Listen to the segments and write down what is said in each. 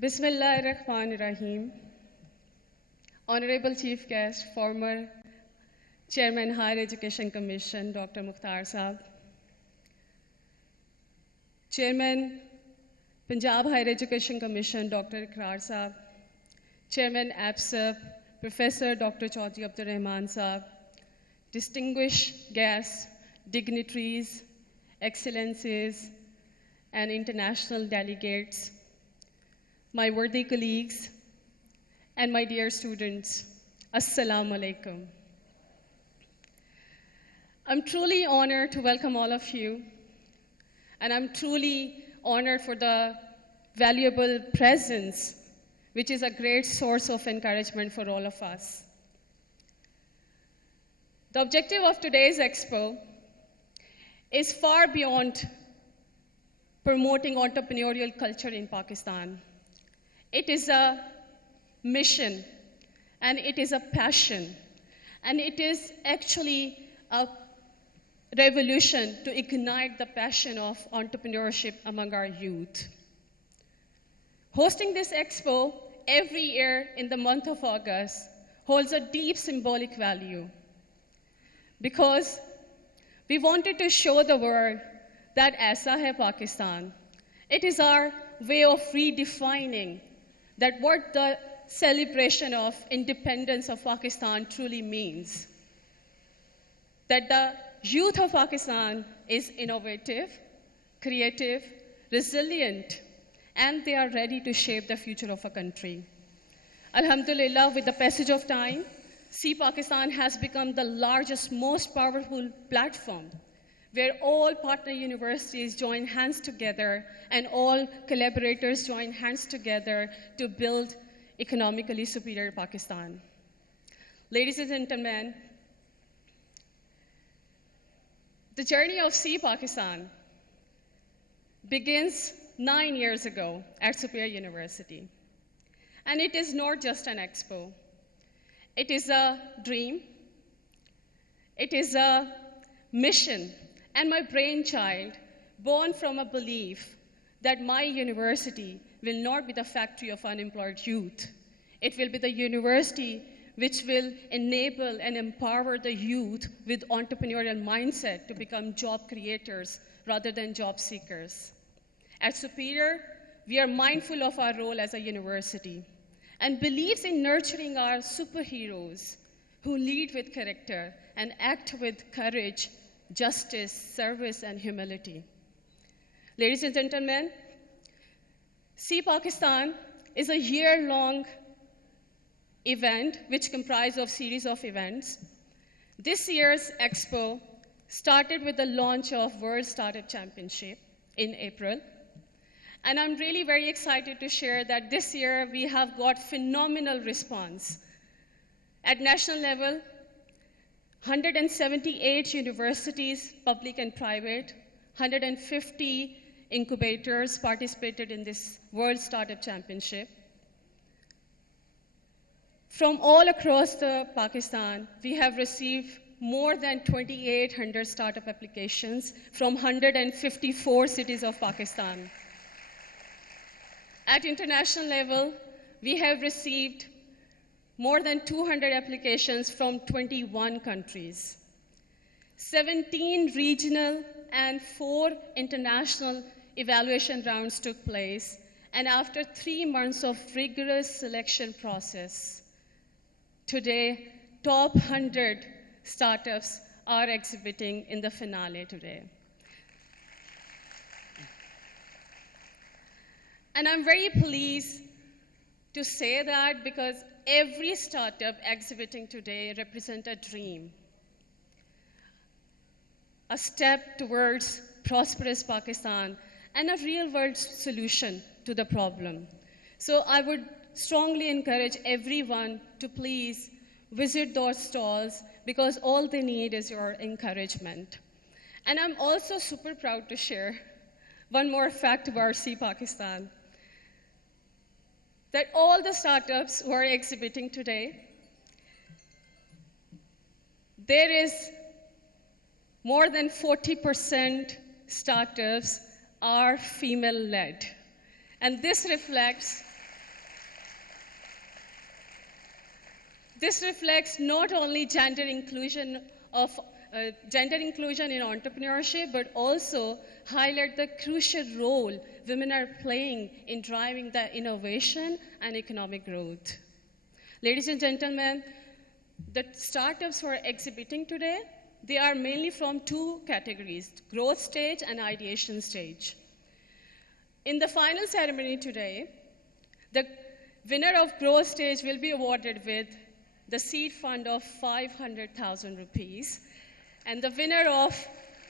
Bismillahirrahmanirrahim. Honorable Chief Guest, former Chairman Higher Education Commission, Dr. Mukhtar Saab. Chairman Punjab Higher Education Commission, Dr. Iqrar Saab. Chairman APSAP, Professor Dr. Chaudhry Abdur Rahman Saab. Distinguished guests, dignitaries, excellencies, and international delegates, my worthy colleagues, and my dear students, Assalamu alaikum. I'm truly honored to welcome all of you, and I'm truly honored for the valuable presence, which is a great source of encouragement for all of us. The objective of today's expo is far beyond promoting entrepreneurial culture in Pakistan. It is a mission, and it is a passion, and it is actually a revolution to ignite the passion of entrepreneurship among our youth. Hosting this expo every year in the month of August holds a deep symbolic value because we wanted to show the world that Aisa Hai Pakistan. It is our way of redefining that what the celebration of independence of Pakistan truly means. That the youth of Pakistan is innovative, creative, resilient, and they are ready to shape the future of a country. Alhamdulillah, with the passage of time, See Pakistan has become the largest, most powerful platform where all partner universities join hands together and all collaborators join hands together to build economically superior Pakistan. Ladies and gentlemen, the journey of See Pakistan begins 9 years ago at Superior University. And it is not just an expo. It is a dream. It is a mission and my brainchild, born from a belief that my university will not be the factory of unemployed youth. It will be the university which will enable and empower the youth with entrepreneurial mindset to become job creators rather than job seekers. At Superior, we are mindful of our role as a university and believes in nurturing our superheroes who lead with character and act with courage, justice, service, and humility. Ladies and gentlemen, See Pakistan is a year-long event which comprises of series of events. This year's expo started with the launch of World Startup Championship in April. And I'm really very excited to share that this year we have got phenomenal response. At national level, 178 universities, public and private, 150 incubators participated in this World Startup Championship. From all across Pakistan, we have received more than 2,800 startup applications from 154 cities of Pakistan. At international level, we have received more than 200 applications from 21 countries. 17 regional and 4 international evaluation rounds took place, and after 3 months of rigorous selection process, today, top 100 startups are exhibiting in the finale today. And I'm very pleased to say that because every startup exhibiting today represents a dream, a step towards prosperous Pakistan, and a real-world solution to the problem. So I would strongly encourage everyone to please visit those stalls because all they need is your encouragement. And I'm also super proud to share one more fact about See Pakistan, that all the startups who are exhibiting today, there is more than 40% startups are female-led. And this reflects This reflects not only gender inclusion in entrepreneurship, but also highlight the crucial role women are playing in driving the innovation and economic growth. Ladies and gentlemen, the startups who are exhibiting today, they are mainly from two categories, growth stage and ideation stage. In the final ceremony today, the winner of growth stage will be awarded with the seed fund of 500,000 rupees, and the winner of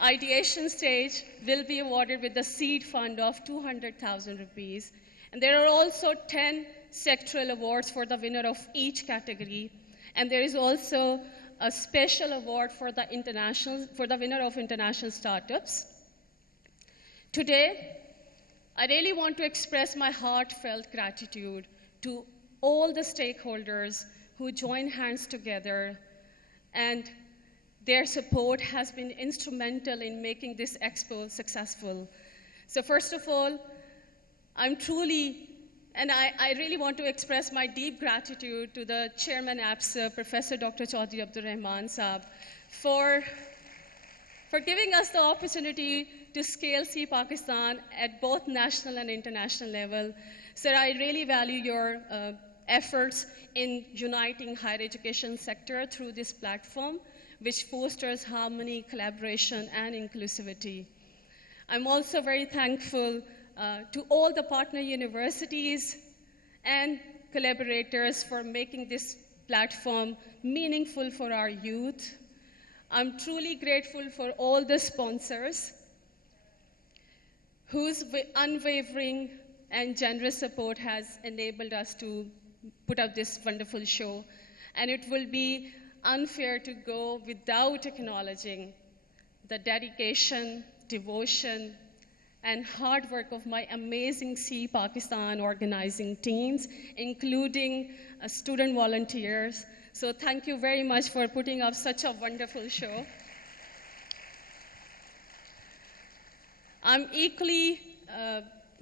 ideation stage will be awarded with the seed fund of 200,000 rupees. And there are also 10 sectoral awards for the winner of each category, and there is also a special award for the winner of international startups. Today, I really want to express my heartfelt gratitude to all the stakeholders who joined hands together, and their support has been instrumental in making this expo successful. So first of all, I really want to express my deep gratitude to the Chairman APSA, Professor Dr. Chaudhry Abdur Rahman Saab, for giving us the opportunity to scale SEE Pakistan at both national and international level. Sir, I really value your efforts in uniting higher education sector through this platform, which fosters harmony, collaboration, and inclusivity. I'm also very thankful to all the partner universities and collaborators for making this platform meaningful for our youth. I'm truly grateful for all the sponsors whose unwavering and generous support has enabled us to put up this wonderful show. And it will be unfair to go without acknowledging the dedication, devotion, and hard work of my amazing SEE Pakistan organizing teams, including student volunteers. So thank you very much for putting up such a wonderful show. I'm equally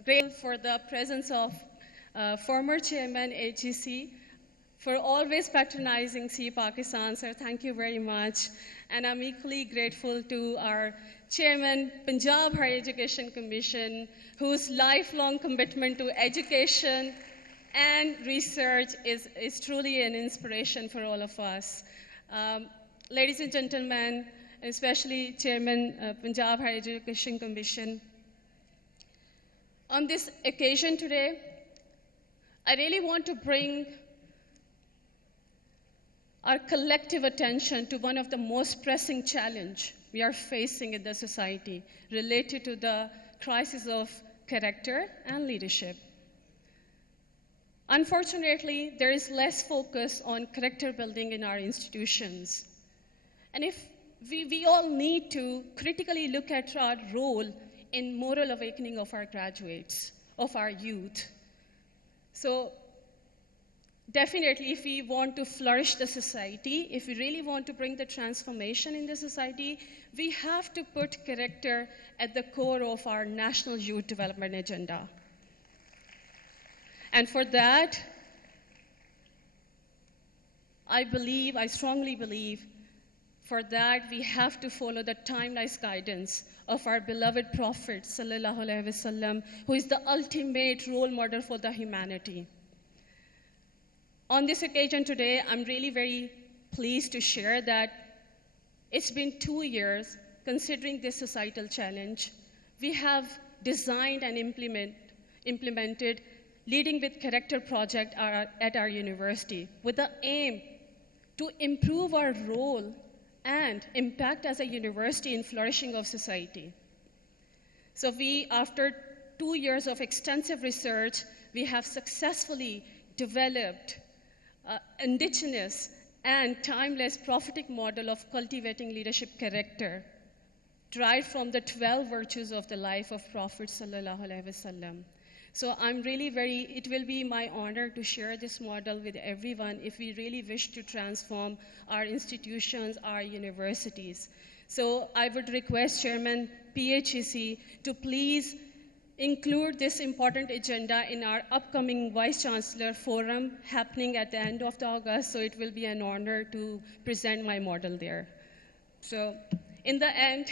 grateful for the presence of former chairman HGC for always patronizing SEE Pakistan. Sir, thank you very much. And I'm equally grateful to our chairman, Punjab Higher Education Commission, whose lifelong commitment to education and research is truly an inspiration for all of us. Ladies and gentlemen, especially Chairman Punjab Higher Education Commission, on this occasion today, I really want to bring our collective attention to one of the most pressing challenges we are facing in the society related to the crisis of character and leadership. Unfortunately, there is less focus on character building in our institutions. And if we all need to critically look at our role in moral awakening of our graduates, of our youth. So definitely, if we want to flourish the society, if we really want to bring the transformation in the society, we have to put character at the core of our national youth development agenda. And for that, I strongly believe, for that we have to follow the timeless guidance of our beloved Prophet Sallallahu Alaihi Wasallam, who is the ultimate role model for the humanity. On this occasion today, I'm really very pleased to share that it's been 2 years considering this societal challenge. We have designed and implemented Leading with Character project at our university with the aim to improve our role and impact as a university in flourishing of society. So after 2 years of extensive research, we have successfully developed indigenous and timeless prophetic model of cultivating leadership character, derived from the 12 virtues of the life of Prophet Sallallahu Alaihi Wasallam. So it will be my honor to share this model with everyone if we really wish to transform our institutions, our universities. So I would request Chairman PHEC to please include this important agenda in our upcoming Vice Chancellor Forum happening at the end of August, so it will be an honor to present my model there. So in the end,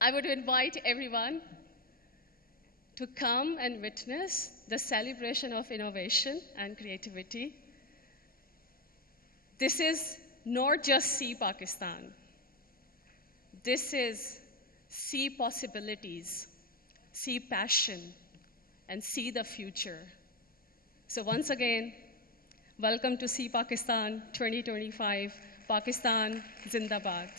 I would invite everyone to come and witness the celebration of innovation and creativity. This is not just See Pakistan. This is see possibilities, see passion, and see the future. So once again, welcome to See Pakistan 2025. Pakistan Zindabad.